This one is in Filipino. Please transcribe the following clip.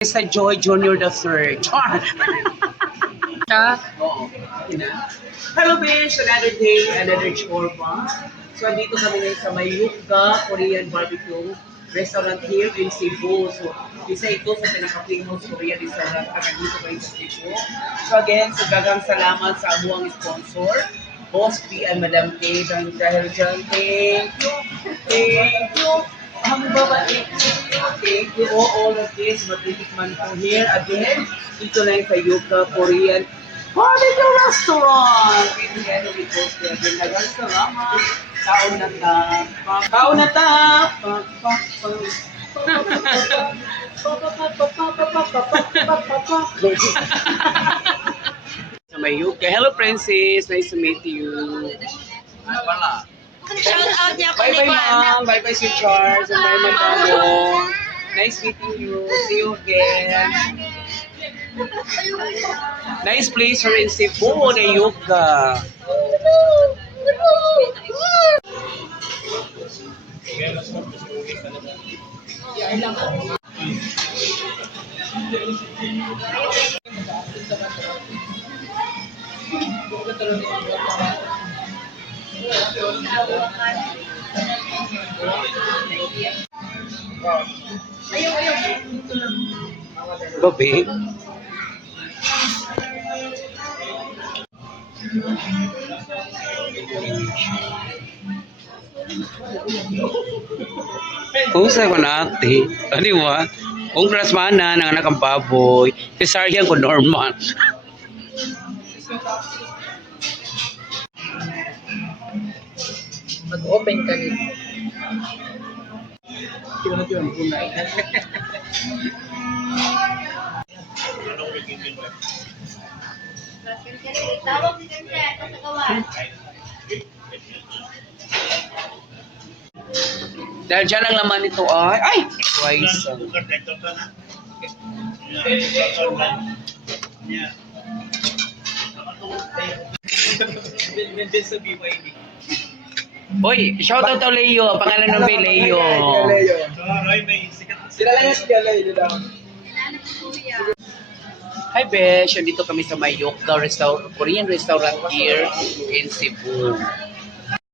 Sa Joy Junior the Third. Char! Oo. Hello, Bish! Another day, another chorba. So, andito kami ngayon sa Mayuga Korean Barbecue Restaurant here in Cebu. So, isa ito sa pinaka-famous Korean restaurant na dito kayo sa Cebu. So, again, dagang salamat sa amuang sponsor, Boss B and Madam K. Dahil dyan, thank you. Thank you. Ang babae, thank you all of this. Matitikman ko here again. Dito na yung sa Yuka Korean Barbecue Restaurant. With the end of the post again. Dagang salamat. Taon na ta. Taon na ta. Sa Mayuga. Hello, Princess. Nice to meet you. Wala. Shout out niya po Bye-bye, ni ma'am. Bye-bye, sweet Charles. And bye, Madamo. Nice meeting you. See you again. Nice place for in Cebu, na Yuga. Babe. Usay ko na ate. Ano ba? Kung krasmana ng anak ang baboy, cesarian ko normal. Mag-open ka nito. Tawag ni Kanya sa gawan. Dahil dyan ang laman nito ay twice. Oy, shout out to Leo. Pangalan ng Leo. Sila lang yung si Leo. Hi, Besh. Andito kami sa Mayuga Korean restaurant here in Cebu.